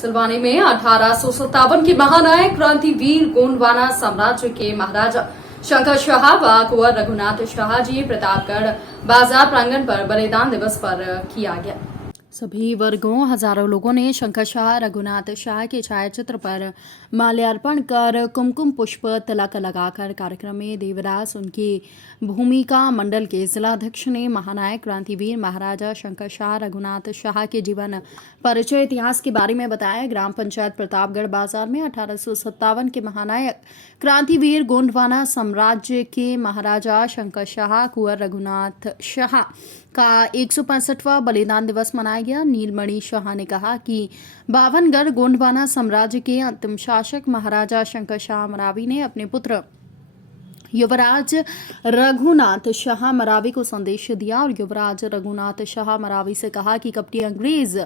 सिलवानी में 1857 के महानायक क्रांतिवीर गोंडवाना साम्राज्य के महाराजा शंकर शाह व कुंवर रघुनाथ शाह जी प्रतापगढ़ बाजार प्रांगण पर बलिदान दिवस पर किया गया। सभी वर्गों हजारों लोगों ने शंकर शाह रघुनाथ शाह के छायाचित्र पर माल्यार्पण कर कुमकुम पुष्प तिलक लगाकर कार्यक्रम में देवदास उनकी भूमिका मंडल के जिलाध्यक्ष ने महानायक क्रांतिवीर महाराजा शंकर शाह रघुनाथ शाह के जीवन परिचय इतिहास के बारे में बताया। ग्राम पंचायत प्रतापगढ़ बाजार में 1857 के महानायक क्रांतिवीर गोंडवाना साम्राज्य के महाराजा शंकर शाह कुंवर रघुनाथ शाह का 165वां बलिदान दिवस मनाया गया। नीलमणि शाह ने कहा कि बावनगढ़ गोंडवाना साम्राज्य के अंतिम शासक महाराजा शंकर शाह मरावी ने अपने पुत्र युवराज रघुनाथ शाह मरावी को संदेश दिया और युवराज रघुनाथ शाह मरावी से कहा कि कपटी अंग्रेज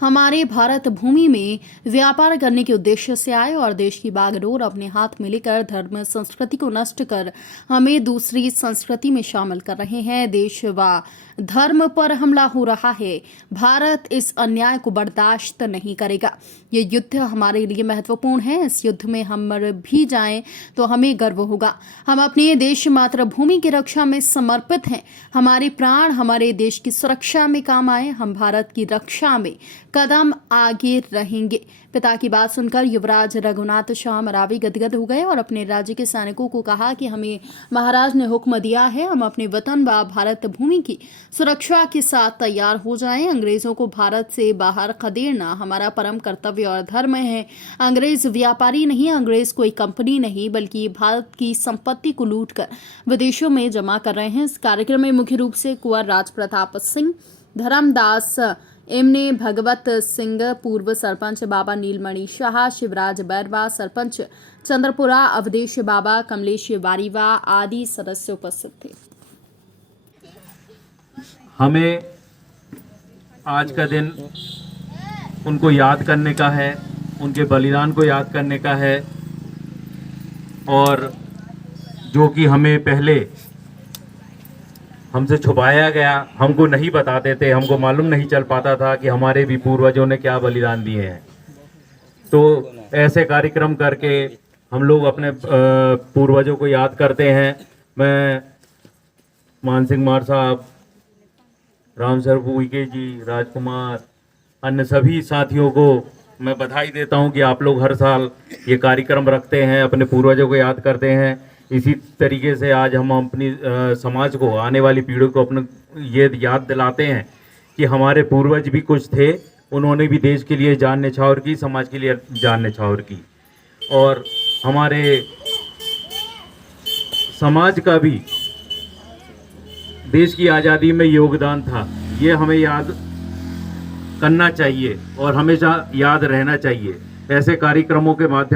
हमारे भारत भूमि में व्यापार करने के उद्देश्य से आए और देश की बागडोर अपने हाथ में लेकर धर्म संस्कृति को नष्ट कर हमें दूसरी संस्कृति में शामिल कर रहे हैं। देश व धर्म पर हमला हो रहा है। भारत इस अन्याय को बर्दाश्त नहीं करेगा। ये युद्ध हमारे लिए महत्वपूर्ण है। इस युद्ध में हम मर भी जाएं तो हमें गर्व होगा। हम अपने देश मातृभूमि की रक्षा में समर्पित हैं। हमारे प्राण हमारे देश की सुरक्षा में काम आए। हम भारत की रक्षा में कदम आगे रहेंगे। पिता की बात सुनकर युवराज रघुनाथ शाह मरावी गदगद हो गए और अपने राज्य के सैनिकों को कहा कि हमें महाराज ने हुक्म दिया है, हम अपने वतन व भारत भूमि की सुरक्षा के साथ तैयार हो जाएं। अंग्रेजों को भारत से बाहर खदेड़ना हमारा परम कर्तव्य और धर्म है। अंग्रेज व्यापारी नहीं, अंग्रेज कोई कंपनी नहीं, बल्कि भारत की संपत्ति को लूटकर विदेशों में जमा कर रहे हैं। इस कार्यक्रम में मुख्य रूप से कुंवर राज प्रताप सिंह, धर्मदास एमने भगवत सिंह, पूर्व सरपंच बाबा नीलमणि शाह, शिवराज बैरवा, सरपंच चंद्रपुरा, अवधेश बाबा, कमलेश वारीवा आदि सदस्य उपस्थित थे। हमें आज का दिन उनको याद करने का है, उनके बलिदान को याद करने का है और जो कि हमें पहले हमसे छुपाया गया, हमको नहीं बताते थे, हमको मालूम नहीं चल पाता था कि हमारे भी पूर्वजों ने क्या बलिदान दिए हैं। तो ऐसे कार्यक्रम करके हम लोग अपने पूर्वजों को याद करते हैं। मैं मान सिंह मार साहब, राम सर उइके जी, राजकुमार, अन्य सभी साथियों को मैं बधाई देता हूं कि आप लोग हर साल ये कार्यक्रम रखते हैं, अपने पूर्वजों को याद करते हैं। इसी तरीके से आज हम अपनी समाज को, आने वाली पीढ़ी को अपने ये याद दिलाते हैं कि हमारे पूर्वज भी कुछ थे, उन्होंने भी देश के लिए जान न्यौछावर की, समाज के लिए जान न्यौछावर की और हमारे समाज का भी देश की आज़ादी में योगदान था। ये हमें याद करना चाहिए और हमेशा याद रहना चाहिए। ऐसे कार्यक्रमों के माध्यम